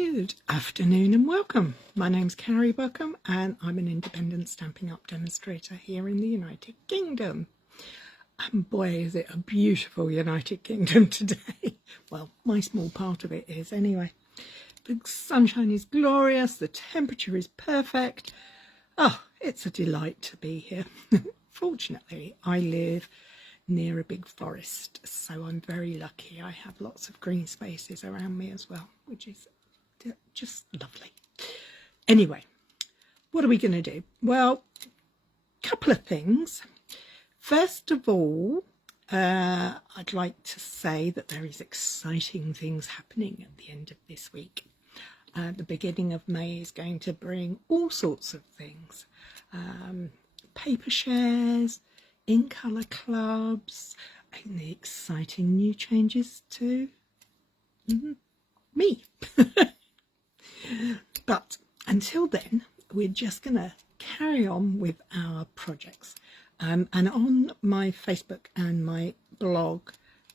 Good afternoon and welcome. My name's Cary and I'm an independent Stampin' Up demonstrator here in the United Kingdom. And boy, is it a beautiful United Kingdom today. Well, my small part of it is anyway. The sunshine is glorious, the temperature is perfect. Oh, it's a delight to be here. Fortunately, I live near a big forest, so I'm very lucky. I have lots of green spaces around me as well, which is just lovely. Anyway, what are we going to do? Well, a couple of things. First of all, I'd like to say that there is exciting things happening at the end of this week. The beginning of May is going to bring all sorts of things. Paper shares, in-colour clubs, and the exciting new changes to me. But until then, we're just going to carry on with our projects. And on my Facebook and my blog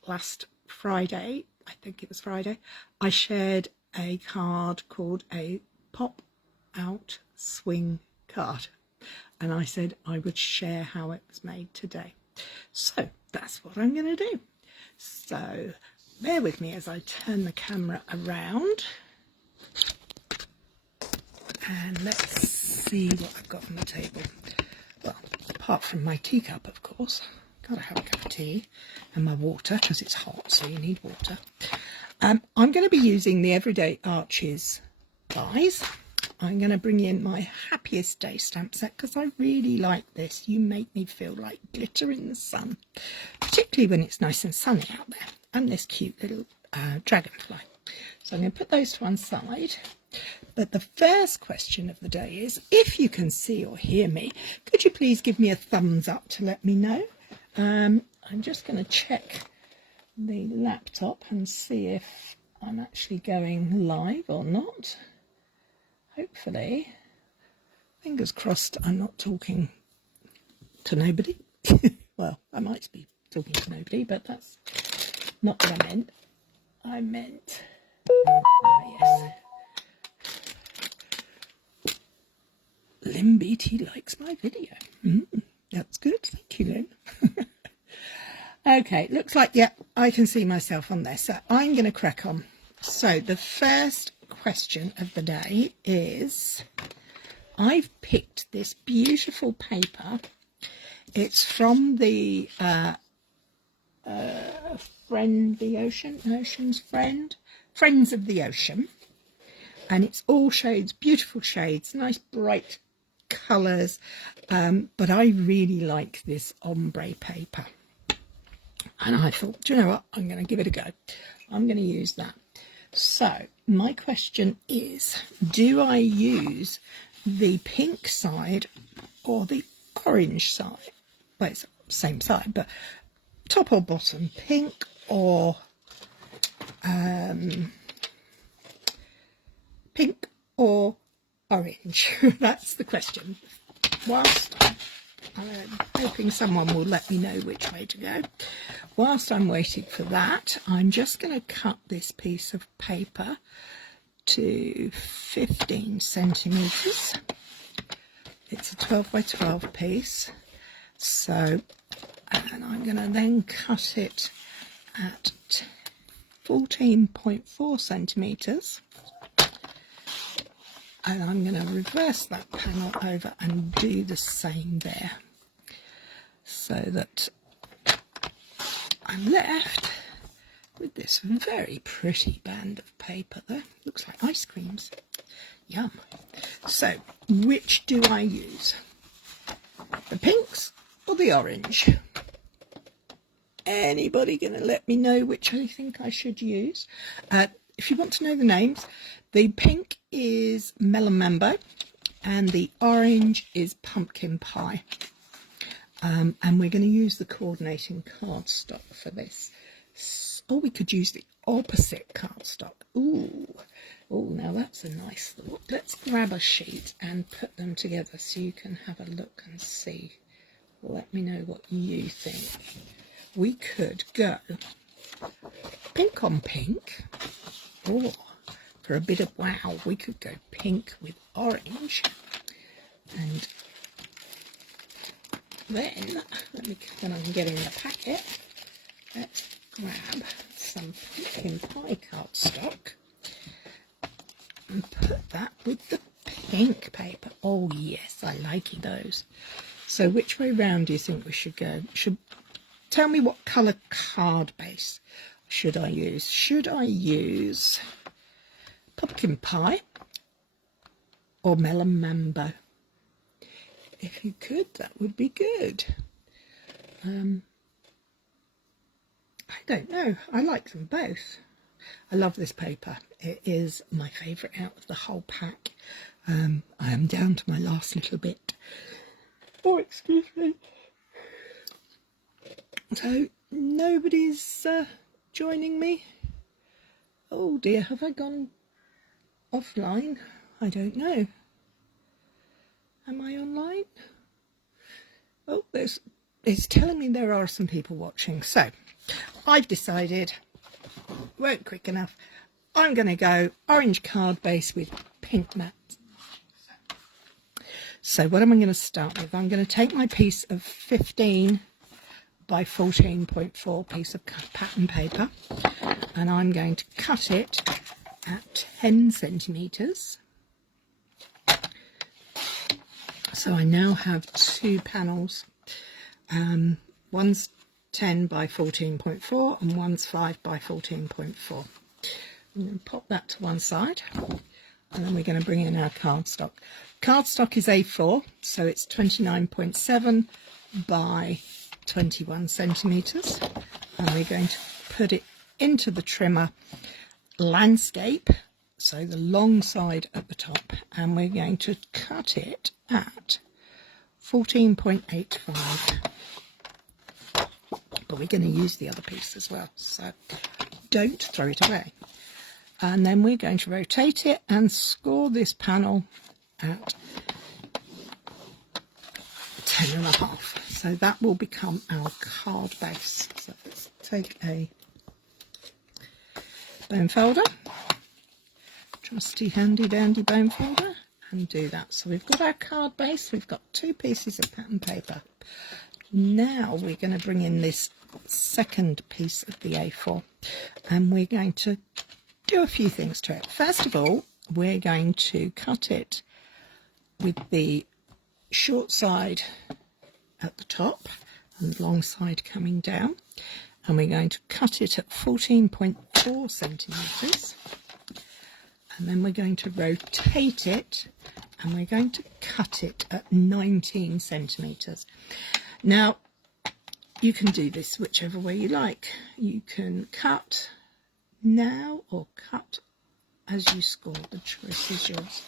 last Friday, I think it was Friday, I shared a card called a pop-out swing card. And I said I would share how it was made today. So that's what I'm going to do. So bear with me as I turn the camera around. And let's see what I've got on the table. Well, apart from my teacup, of course. Got to have a cup of tea and my water because it's hot, so you need water. I'm going to be using the Everyday Arches dies. I'm going to bring in my Happiest Day stamp set because I really like this. You make me feel like glitter in the sun, particularly when it's nice and sunny out there. And this cute little dragonfly. So I'm going to put those to one side. But the first question of the day is, if you can see or hear me, could you please give me a thumbs up to let me know? I'm just going to check the laptop and see if I'm actually going live or not. Hopefully, fingers crossed, I'm not talking to nobody. Well, I might be talking to nobody, but that's not what I meant. I meant, yes. Lynn Beattie likes my video. That's good. Thank you, Lynn. Okay, looks like, yeah, I can see myself on there. So I'm going to crack on. So the first question of the day is, I've picked this beautiful paper. It's from the Friend the Ocean, Ocean's Friend, Friends of the Ocean. And it's all shades, beautiful shades, nice bright colours, but I really like this ombre paper, and I thought, do you know what, I'm going to give it a go. I'm going to use that. So my question is, do I use the pink side or the orange side? Well, it's the same side, but top or bottom, pink or pink or orange? That's the question. Whilst I'm hoping someone will let me know which way to go. Whilst I'm waiting for that, I'm just going to cut this piece of paper to 15 centimetres. It's a 12 by 12 piece. So, and I'm going to then cut it at 14.4 centimetres. And I'm going to reverse that panel over and do the same there, so that I'm left with this very pretty band of paper there. Looks like ice creams. Yum. So, which do I use? The pinks or the orange? Anybody going to let me know which I think I should use? If you want to know the names, the pink is Melon Mambo and the orange is Pumpkin Pie. And we're going to use the coordinating cardstock for this. Or we could use the opposite cardstock. Ooh, now that's a nice thought. Let's grab a sheet and put them together so you can have a look and see. Let me know what you think. We could go pink on pink, or for a bit of wow, we could go pink with orange. And then, when I can get in the packet, let's grab some pumpkin pie cardstock and put that with the pink paper. Oh yes, I like those. So which way round do you think we should go? Tell me what colour card base should I use? Should I use pumpkin pie or melon mambo? If you could, that would be good. I don't know. I like them both. I love this paper. It is my favourite out of the whole pack. I am down to my last little bit. Oh, excuse me. So, nobody's joining me. Oh dear, have I gone offline? I don't know. Am I online? Oh, it's telling me there are some people watching. So, I've decided, weren't quick enough, I'm going to go orange card base with pink mat. So what am I going to start with? I'm going to take my piece of 15 by 14.4 piece of pattern paper, and I'm going to cut it at 10 centimetres. So I now have two panels. One's 10 by 14.4 and one's 5 by 14.4. I'm going to pop that to one side, and then we're going to bring in our cardstock. Cardstock is A4, so it's 29.7 by 21 centimetres, and we're going to put it into the trimmer landscape, so the long side at the top, and we're going to cut it at 14.85. But we're going to use the other piece as well, so don't throw it away. And then we're going to rotate it and score this panel at 10.5. So that will become our card base. So let's take a bone folder, trusty handy dandy bone folder, and do that. So we've got our card base, we've got two pieces of pattern paper. Now we're going to bring in this second piece of the A4, and we're going to do a few things to it. First of all, we're going to cut it with the short side at the top and the long side coming down, and we're going to cut it at 14.4 centimetres, and then we're going to rotate it and we're going to cut it at 19 centimetres. Now you can do this whichever way you like. You can cut now or cut as you score. The choice is yours.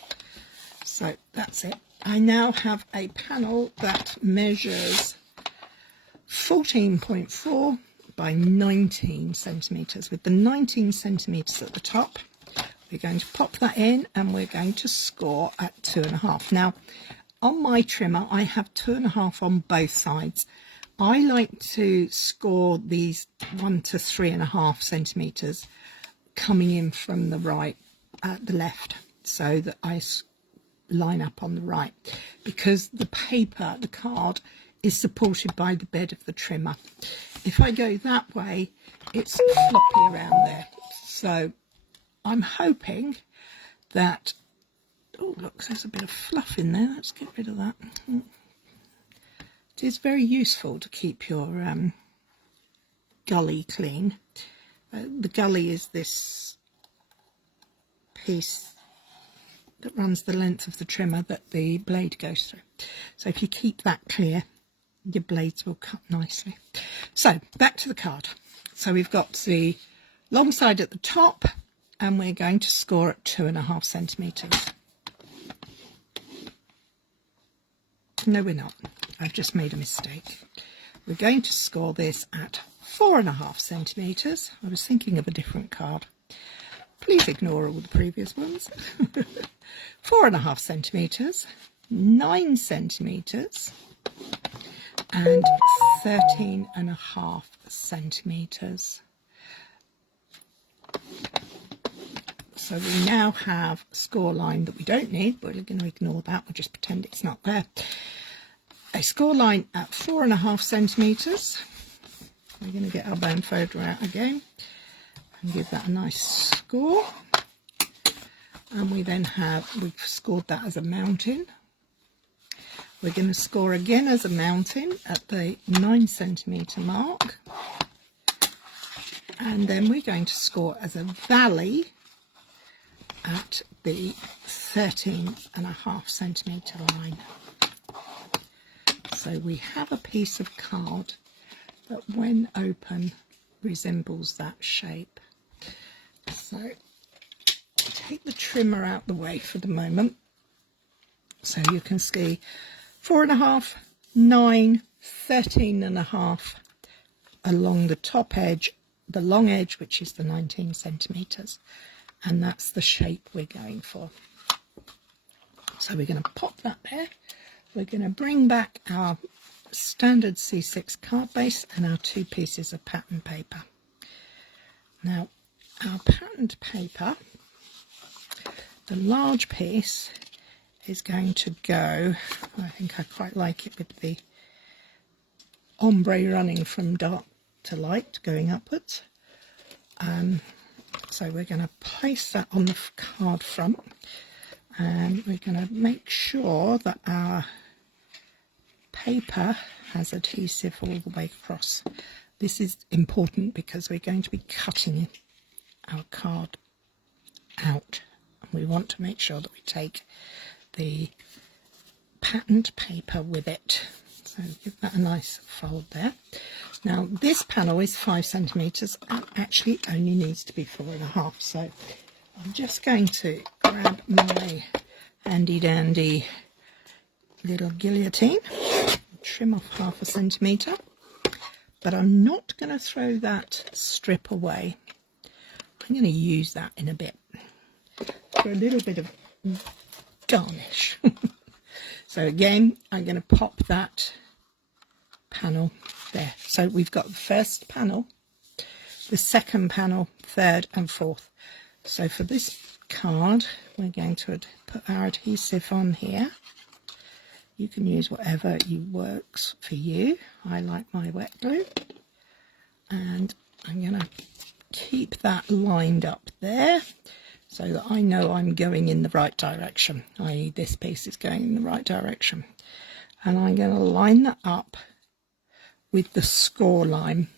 So that's it. I now have a panel that measures 14.4 by 19 centimetres. With the 19 centimetres at the top, we're going to pop that in and we're going to score at 2.5. Now, on my trimmer, I have 2.5 on both sides. I like to score these 1 to 3.5 centimetres coming in from the right, the left, so that I line up on the right, because the paper, the card, is supported by the bed of the trimmer. If I go that way, it's floppy around there. So I'm hoping that, oh look, there's a bit of fluff in there. Let's get rid of that. It is very useful to keep your gully clean. The gully is this piece that runs the length of the trimmer that the blade goes through. So if you keep that clear, your blades will cut nicely. So back to the card. So we've got the long side at the top, and we're going to score at 2.5 centimetres. No, we're not. I've just made a mistake. We're going to score this at 4.5 centimetres. I was thinking of a different card. Please ignore all the previous ones. 4.5 centimetres, 9 centimetres, and 13.5 centimetres. So we now have a score line that we don't need, but we're going to ignore that. We'll just pretend it's not there. A score line at 4.5 centimetres. We're going to get our bone folder out again and give that a nice score. And we then we've scored that as a mountain. We're going to score again as a mountain at the 9 centimetre mark. And then we're going to score as a valley at the 13.5 centimetre line. So we have a piece of card that when open resembles that shape. So take the trimmer out the way for the moment, so you can see 4.5, 9, 13.5 along the top edge, the long edge, which is the 19 centimetres, and that's the shape we're going for. So we're going to pop that there. We're going to bring back our standard C6 card base and our 2 pieces of pattern paper. Now, our patterned paper, the large piece is going to go, I think I quite like it with the ombre running from dark to light going upwards. So we're going to place that on the card front, and we're going to make sure that our paper has adhesive all the way across. This is important because we're going to be cutting our card out, and we want to make sure that we take the patterned paper with it. So give that a nice fold there. Now this panel is 5 centimetres and actually only needs to be 4.5. So I'm just going to grab my handy dandy little guillotine, trim off 0.5 centimetre, but I'm not going to throw that strip away. I'm going to use that in a bit for a little bit of garnish. So again, I'm going to pop that panel there. So we've got the first panel, the second panel, third and fourth. So for this card, we're going to put our adhesive on here. You can use whatever works for you. I like my wet glue. And I'm going to keep that lined up there so that I know I'm going in the right direction, i.e. this piece is going in the right direction. And I'm going to line that up with the score line,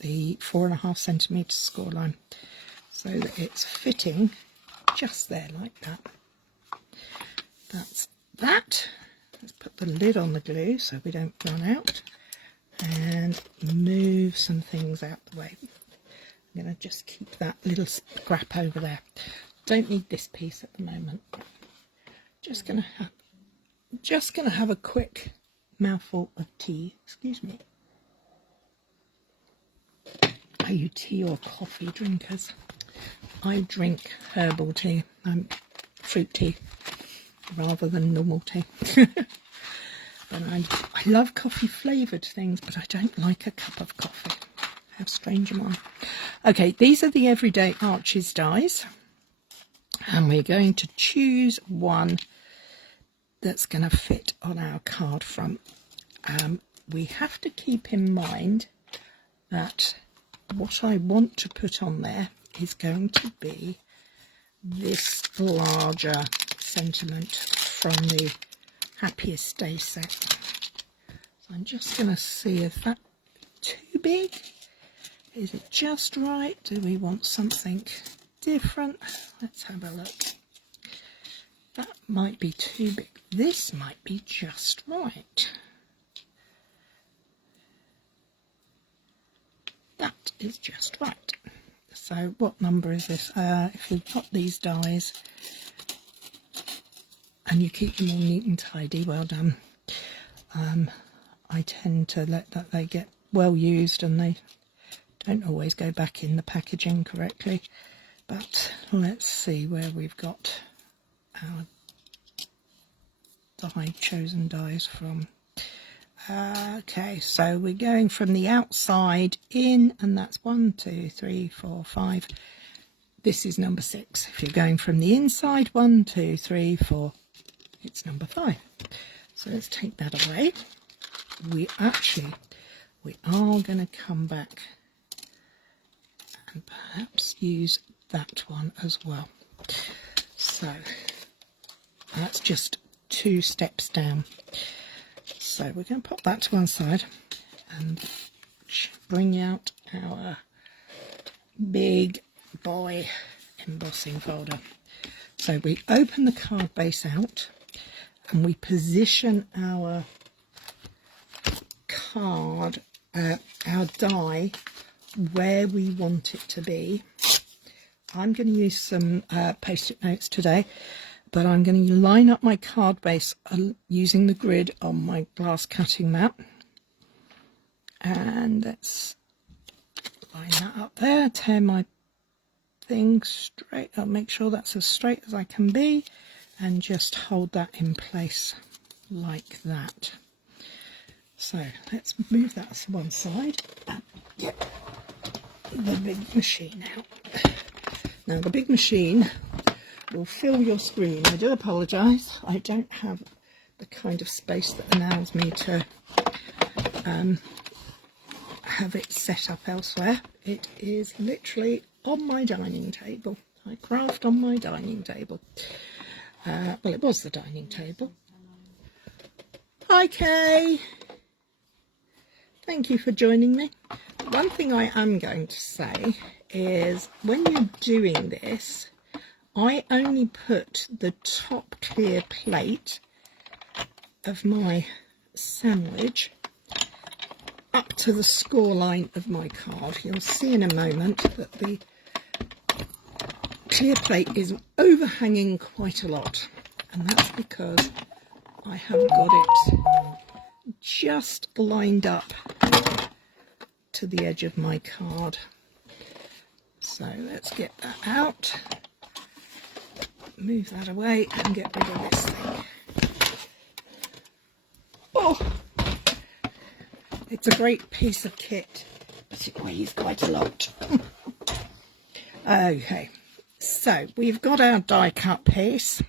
the 4.5 centimetre score line, so that it's fitting just there like that. That's that. Let's put the lid on the glue so we don't run out, and move some things out the way. I'm going to just keep that little scrap over there. Don't need this piece at the moment. Just going to have a quick mouthful of tea. Excuse me. Are you tea or coffee drinkers? I drink herbal tea, fruit tea, rather than normal tea. But I love coffee flavoured things, but I don't like a cup of coffee. How strange am I? Okay, these are the Everyday Arches dies, and we're going to choose one that's going to fit on our card front. We have to keep in mind that what I want to put on there is going to be this larger sentiment from the Happiest Day set. So I'm just going to see if that's too big. Is it just right? Do we want something different? Let's have a look. That might be too big. This might be just right. That is just right. So what number is this? If you've got these dies and you keep them all neat and tidy, well done. I tend to let that they get well used, and they don't always go back in the packaging correctly. But let's see where we've got our chosen dies from. Okay, so we're going from the outside in, and that's 1, 2, 3, 4, 5. this is number 6. If you're going from the inside, 1, 2, 3, 4, it's number 5. So let's take that away. We are going to come back and perhaps use that one as well. So that's just 2 steps down. So we're going to pop that to one side and bring out our big boy embossing folder. So we open the card base out and we position our card, our die, where we want it to be. I'm going to use some post-it notes today, but I'm going to line up my card base using the grid on my glass cutting mat. And let's line that up there, tear my thing straight. I'll make sure that's as straight as I can be and just hold that in place like that. So let's move that to one side and get the big machine out. Now the big machine will fill your screen. I do apologise, I don't have the kind of space that allows me to have it set up elsewhere. It is literally on my dining table. I craft on my dining table. Well, it was the dining table. Hi Kay! Thank you for joining me. One thing I am going to say is when you're doing this, I only put the top clear plate of my sandwich up to the score line of my card. You'll see in a moment that the clear plate is overhanging quite a lot, and that's because I have got it just lined up to the edge of my card. So let's get that out, move that away and get rid of this thing. Oh, it's a great piece of kit, but it weighs quite a lot. Okay, so we've got our die cut piece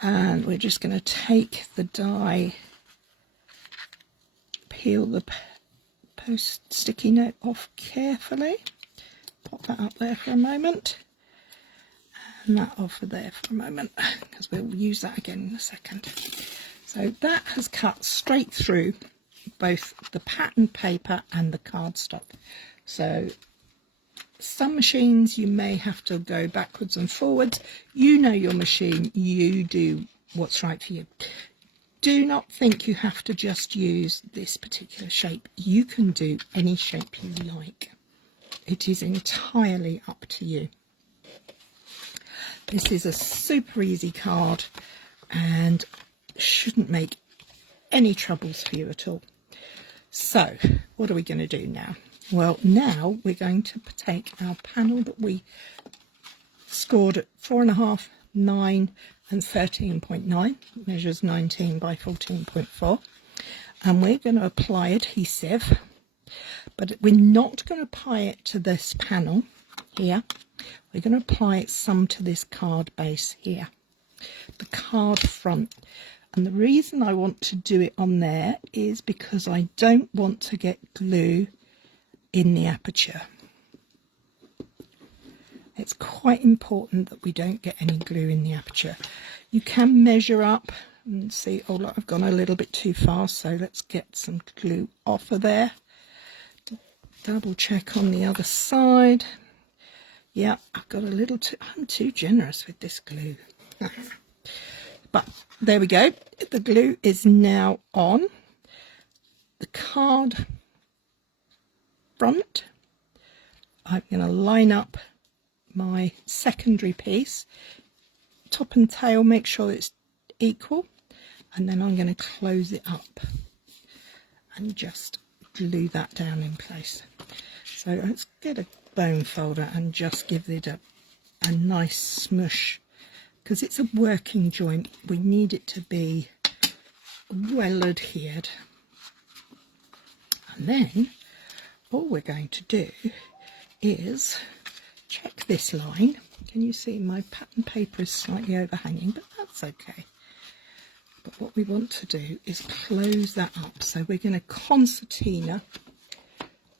and we're just going to take the die, peel the post sticky note off carefully, pop that up there for a moment and that off there for a moment because we'll use that again in a second. So that has cut straight through both the pattern paper and the cardstock. So some machines you may have to go backwards and forwards. You know your machine, you do what's right for you. Do not think you have to just use this particular shape. You can do any shape you like. It is entirely up to you. This is a super easy card and shouldn't make any troubles for you at all. So what are we going to do now? Well, now we're going to take our panel that we scored at 4.5, 9 and 13.9, measures 19 by 14.4, and we're going to apply adhesive, but we're not going to apply it to this panel here. We're going to apply it some to this card base here, the card front. And the reason I want to do it on there is because I don't want to get glue in the aperture. It's quite important that we don't get any glue in the aperture. You can measure up and see, oh look, I've gone a little bit too far, so let's get some glue off of there. Double check on the other side. Yeah, I've got a little too, I'm too generous with this glue. But there we go, the glue is now on. The card front, I'm going to line up my secondary piece, top and tail, make sure it's equal, and then I'm going to close it up and just glue that down in place. So let's get a bone folder and just give it a nice smush, because it's a working joint. We need it to be well adhered. And then all we're going to do is check this line. Can you see my pattern paper is slightly overhanging, but that's okay. But what we want to do is close that up. So we're going to concertina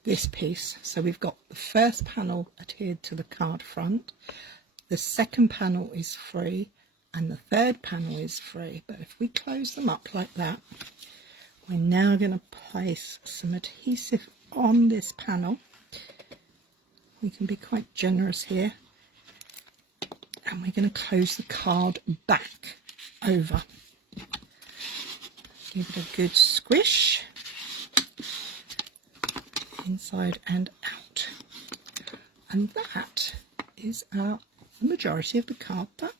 this piece. So we've got the first panel adhered to the card front, the second panel is free, and the third panel is free. But if we close them up like that, we're now going to place some adhesive on this panel. We can be quite generous here. And we're going to close the card back over. Give it a good squish. Inside and out. And that is the majority of the card done.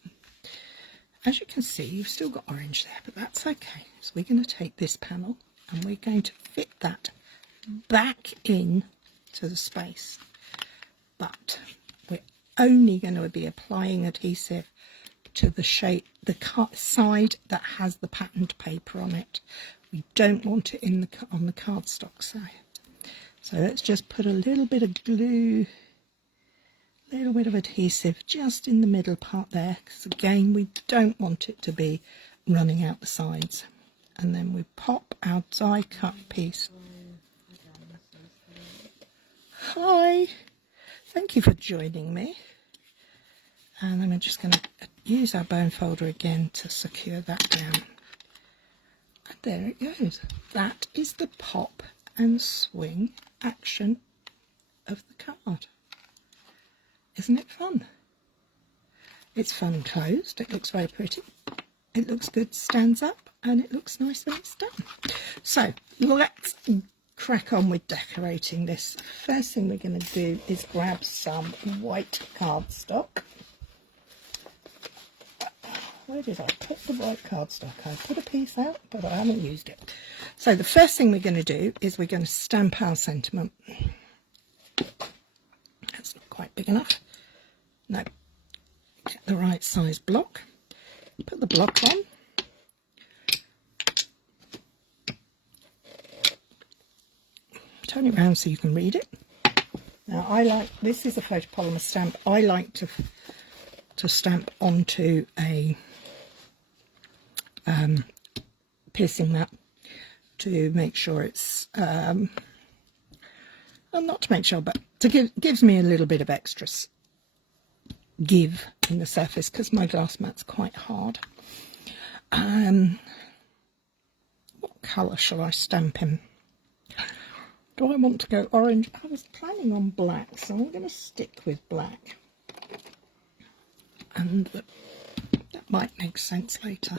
As you can see, you've still got orange there, but that's okay. So we're going to take this panel and we're going to fit that back in to the space. But we're only going to be applying adhesive to the shape, the side that has the patterned paper on it. We don't want it in on the cardstock side. So let's just put a little bit of glue, a little bit of adhesive just in the middle part there, because again we don't want it to be running out the sides. And then we pop our die cut piece. Hi, thank you for joining me. And then we're just going to use our bone folder again to secure that down. And there it goes. That is the pop and swing action of the card. Isn't it fun? It's fun closed. It looks very pretty. It looks good, stands up, and it looks nice when it's done. So let's crack on with decorating this. First thing we're going to do is grab some white cardstock. Where did I put the white cardstock? I put a piece out, but I haven't used it. So the first thing we're going to do is we're going to stamp our sentiment. That's not quite big enough. No. Get the right size block. Put the block on. Turn it around so you can read it. Now this is a photopolymer stamp. I like to stamp onto a piercing mat to make sure it's well, not to make sure, but gives me a little bit of extra give in the surface because my glass mat's quite hard. What colour shall I stamp in? Do I want to go orange? I was planning on black, so I'm going to stick with black. And that might make sense later.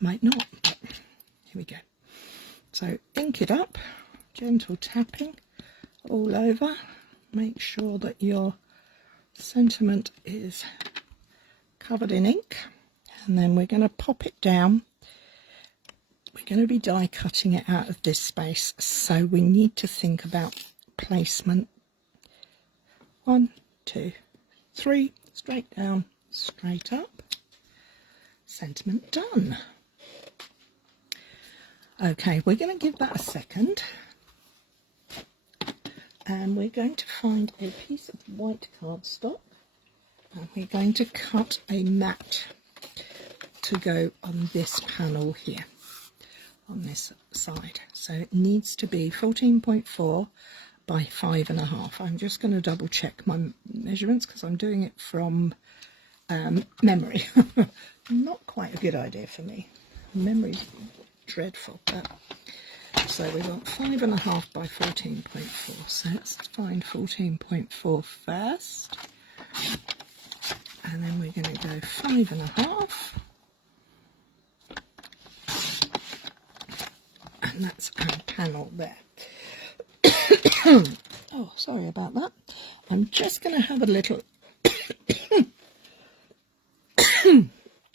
Might not, but here we go. So ink it up, gentle tapping all over. Make sure that your sentiment is covered in ink. And then we're going to pop it down. We're going to be die cutting it out of this space, so we need to think about placement. 1, 2, 3, straight down, straight up. Sentiment done. Okay, we're going to give that a second. And we're going to find a piece of white cardstock. And we're going to cut a mat to go on this panel here. On this side, so it needs to be 14.4 by 5.5. I'm just going to double check my measurements because I'm doing it from memory. Not quite a good idea for me. Memory's dreadful. But so we want 5.5 by 14.4. So let's find 14.4 first, and then we're going to go 5.5. And that's our panel there. Oh, sorry about that. I'm just going to have a little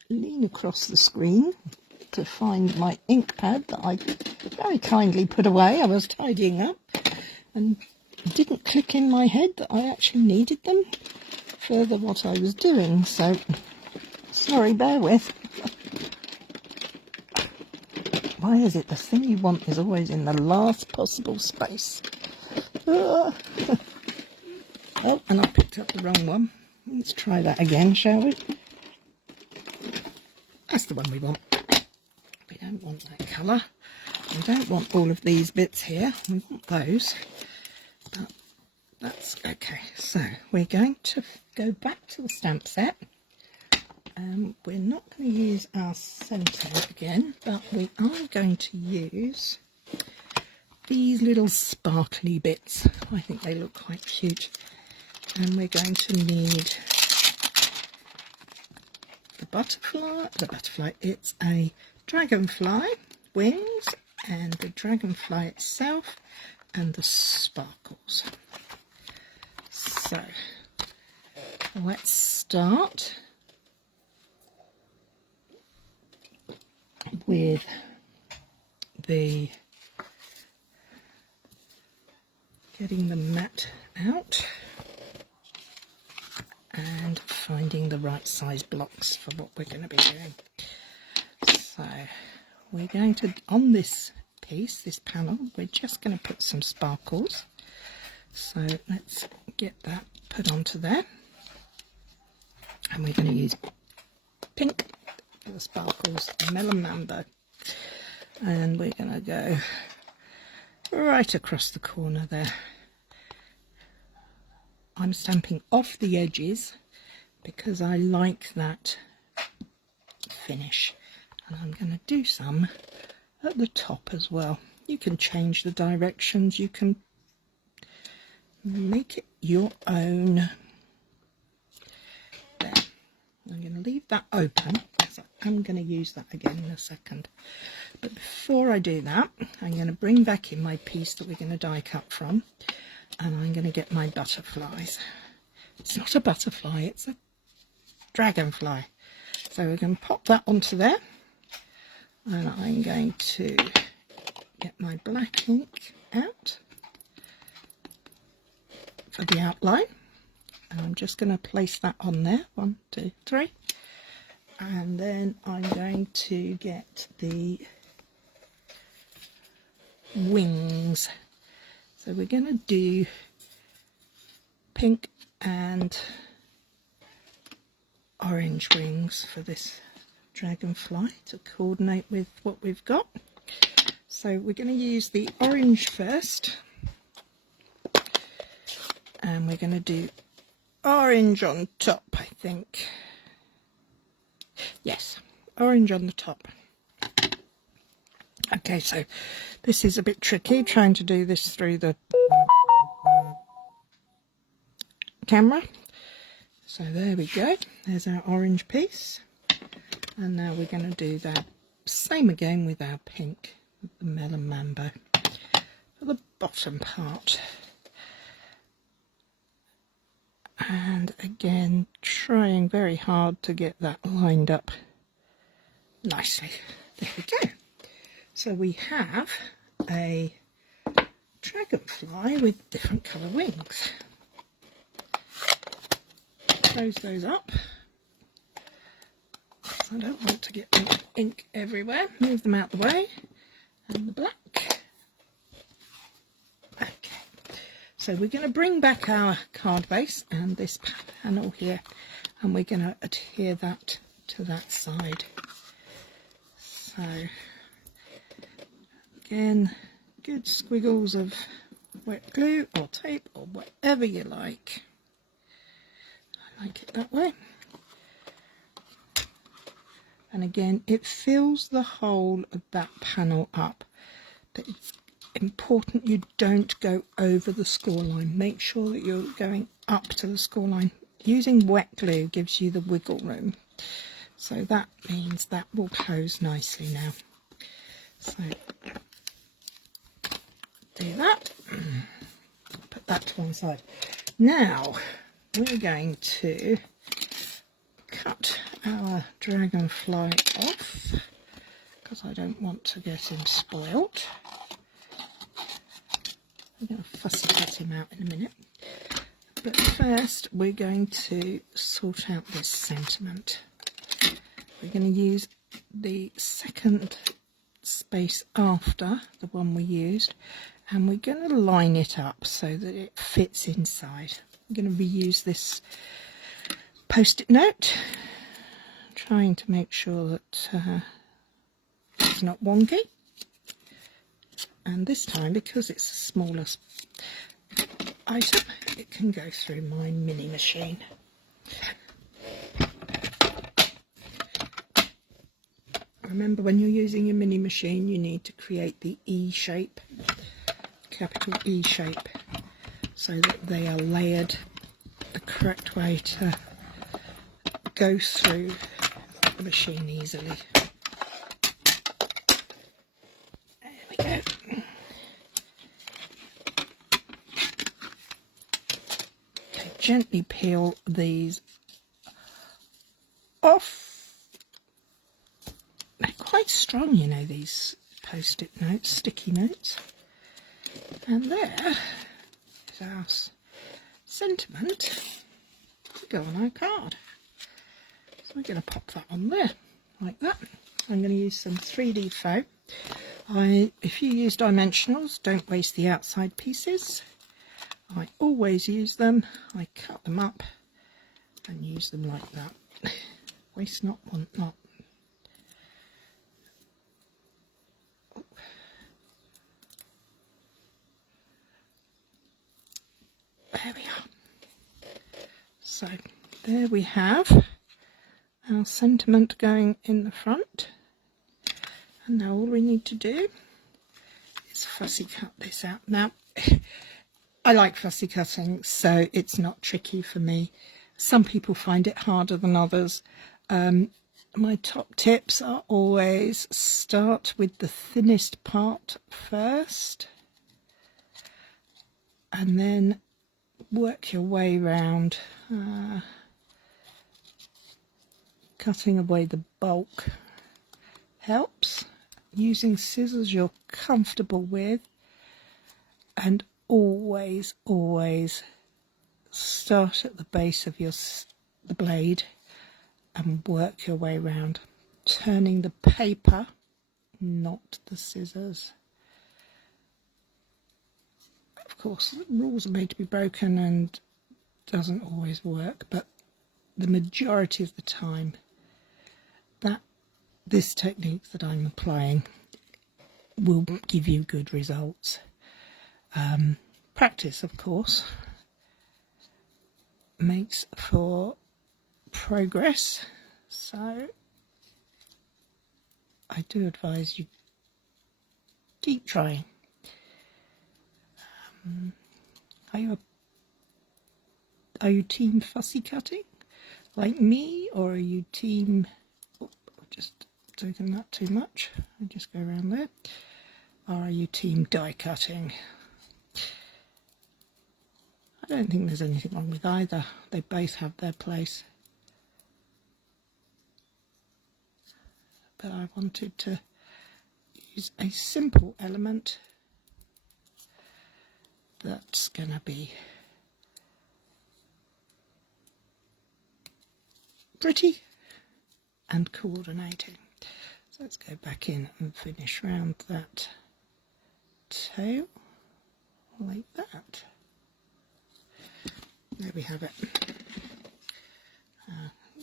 lean across the screen to find my ink pad that I very kindly put away. I was tidying up and it didn't click in my head that I actually needed them for what I was doing. So, sorry, bear with. Why is it the thing you want is always in the last possible space? Oh, and I picked up the wrong one. Let's try that again, shall we? That's the one we want. We don't want that colour. We don't want all of these bits here. We want those. But that's okay. So we're going to go back to the stamp set. We're not going to use our centre again, but we are going to use these little sparkly bits. I think they look quite cute. And we're going to need the butterfly, it's a dragonfly wings, and the dragonfly itself, and the sparkles. So let's start with the getting the mat out and finding the right size blocks for what we're going to be doing. So we're going to, on this piece, this panel, we're just going to put some sparkles. So let's get that put onto there. And we're going to use pink for the sparkles, melon mambo. And we're going to go right across the corner there. I'm stamping off the edges because I like that finish, and I'm going to do some at the top as well. You can change the directions, you can make it your own. There. I'm going to leave that open because I'm going to use that again in a second. But before I do that, I'm going to bring back in my piece that we're going to die cut from. And I'm going to get my butterflies. It's not a butterfly, it's a dragonfly. So we're going to pop that onto there. And I'm going to get my black ink out for the outline. And I'm just going to place that on there. 1, 2, 3. And then I'm going to get the wings. So we're going to do pink and orange wings for this dragonfly to coordinate with what we've got. So we're going to use the orange first. And we're going to do orange on top, I think. Yes, orange on the top. Okay, so this is a bit tricky, trying to do this through the camera. So there we go, there's our orange piece. And now we're going to do that same again with our pink, with the melon mambo for the bottom part. And again, trying very hard to get that lined up nicely. There we go. So we have a dragonfly with different colour wings. Close those up. I don't want to get the ink everywhere. Move them out the way. And the black. Okay. So we're going to bring back our card base and this panel here. And we're going to adhere that to that side. So again, good squiggles of wet glue or tape or whatever you like. I like it that way. And again, it fills the whole of that panel up. But it's important you don't go over the score line. Make sure that you're going up to the score line. Using wet glue gives you the wiggle room. So that means that will close nicely now. So do that. Put that to one side. Now we're going to cut our dragonfly off because I don't want to get him spoilt. I'm going to fussy cut him out in a minute. But first we're going to sort out this sentiment. We're going to use the second space after the one we used, and we're going to line it up so that it fits inside. I'm going to reuse this post-it note, trying to make sure that it's not wonky. And this time, because it's the smallest item, it can go through my mini machine. Remember, when you're using your mini machine, you need to create the E shape, capital E shape, so that they are layered the correct way to go through the machine easily. There we go. Okay, gently peel these off. They're quite strong, you know, these post-it notes, sticky notes. And there is our sentiment to go on our card. So we're going to pop that on there, like that. I'm going to use some 3D foam. If you use dimensionals, don't waste the outside pieces. I always use them. I cut them up and use them like that. Waste not, want not. There we are. So there we have our sentiment going in the front. And now all we need to do is fussy cut this out. Now, I like fussy cutting, so it's not tricky for me. Some people find it harder than others. My top tips are always start with the thinnest part first, and then work your way round, cutting away the bulk helps. Using scissors you're comfortable with, and always start at the base of the blade and work your way round, turning the paper, not the scissors. Of course, rules are made to be broken and doesn't always work, but the majority of the time this technique that I'm applying will give you good results. Practice, of course, makes for progress, so I do advise you keep trying. Are you team fussy cutting like me, or are you team, I've just taken that too much, I just go around there, or are you team die cutting? I don't think there's anything wrong with either, they both have their place, but I wanted to use a simple element that's going to be pretty and coordinating. So let's go back in and finish round that tail like that. There we have it.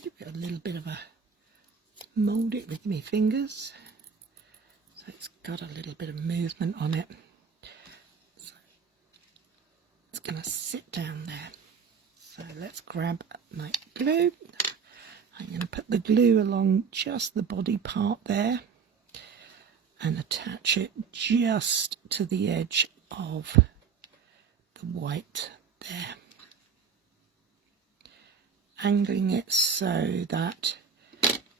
Give it a little bit of a mould it with my fingers, so it's got a little bit of movement on it. So it's going to sit down there. So let's grab my glue. I'm going to put the glue along just the body part there and attach it just to the edge of the white there, angling it so that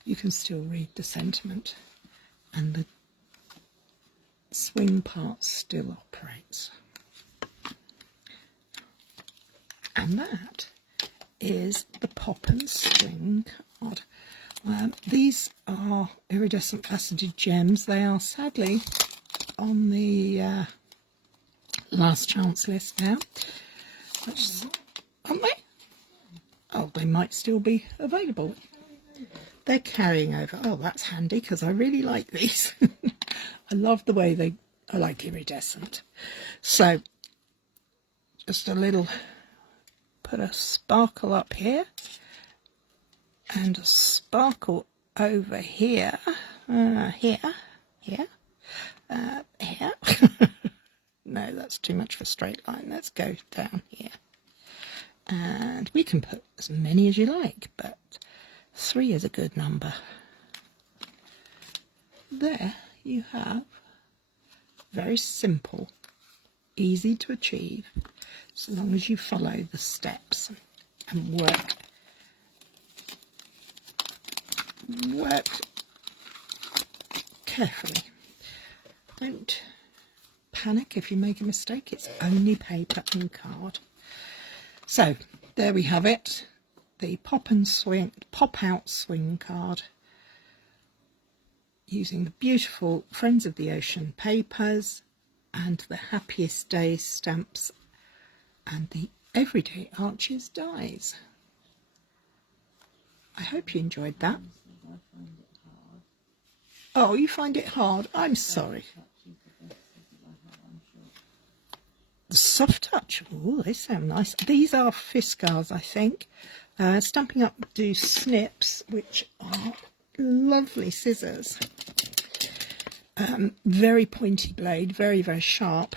you can still read the sentiment and the swing part still operates. And that is the pop and swing card. These are iridescent faceted gems. They are sadly on the last chance list now. Aren't they? Oh, they might still be available. They're carrying over. Oh, that's handy because I really like these. I love the way I like iridescent. So just a little put a sparkle up here and a sparkle over here, here. No, that's too much for a straight line. Let's go down here. And we can put as many as you like, but 3 is a good number. There you have very simple, easy to achieve, so long as you follow the steps and work carefully. Don't panic if you make a mistake, it's only paper and card. So there we have it, the pop out swing card, using the beautiful Friends of the Ocean papers and the Happiest Days stamps and the Everyday Arches dies. I hope you enjoyed that. Oh, you find it hard? I'm sorry. The soft touch. Oh, they sound nice. These are Fiskars, I think. Stampin' Up do snips, which are lovely scissors. Very pointy blade, very, very sharp.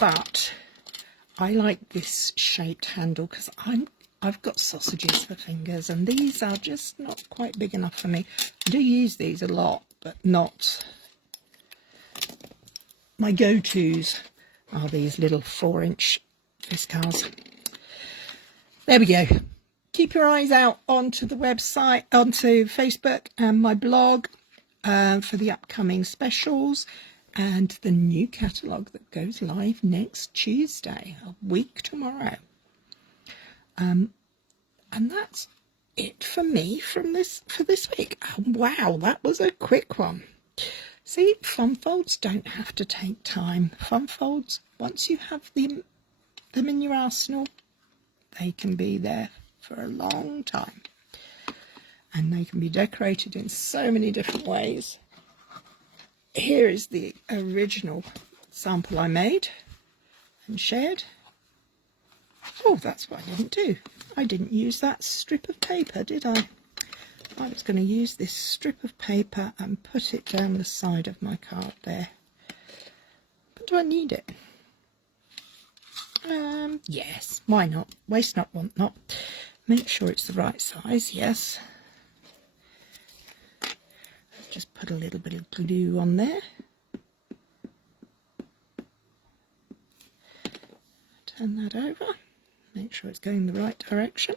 But I like this shaped handle because I've got sausages for fingers, and these are just not quite big enough for me. I do use these a lot, but not. My go-tos are these little 4-inch Fiskars. There we go. Keep your eyes out onto the website, onto Facebook and my blog for the upcoming specials and the new catalogue that goes live next Tuesday, a week tomorrow. And that's it for me for this week. Oh, wow, that was a quick one. See, fun folds don't have to take time. Fun folds, once you have them in your arsenal, they can be there for a long time. And they can be decorated in so many different ways. Here is the original sample I made and shared. Oh, that's what I didn't do. I didn't use that strip of paper, did I? I was going to use this strip of paper and put it down the side of my card there. But do I need it? Yes, why not? Waste not, want not. Make sure it's the right size, yes. Just put a little bit of glue on there. Turn that over. Make sure it's going the right direction.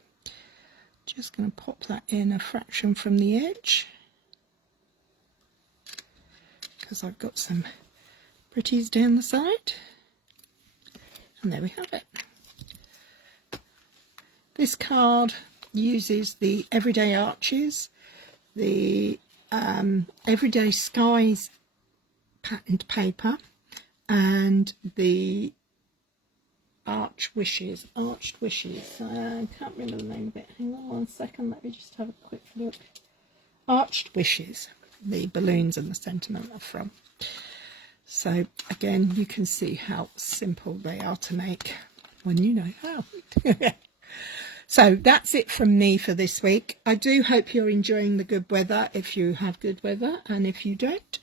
Just going to pop that in a fraction from the edge, because I've got some pretties down the side. And there we have it. This card uses the Everyday Arches, the Everyday Skies patterned paper, and the Arched Wishes. I can't remember the name of it. Hang on 1 second, let me just have a quick look. Arched Wishes, the balloons and the sentiment are from. So again, you can see how simple they are to make when you know how. So that's it from me for this week. I do hope you're enjoying the good weather if you have good weather, and if you don't,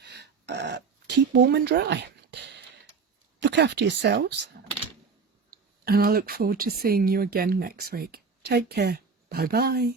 keep warm and dry. Look after yourselves, and I look forward to seeing you again next week. Take care. Bye bye.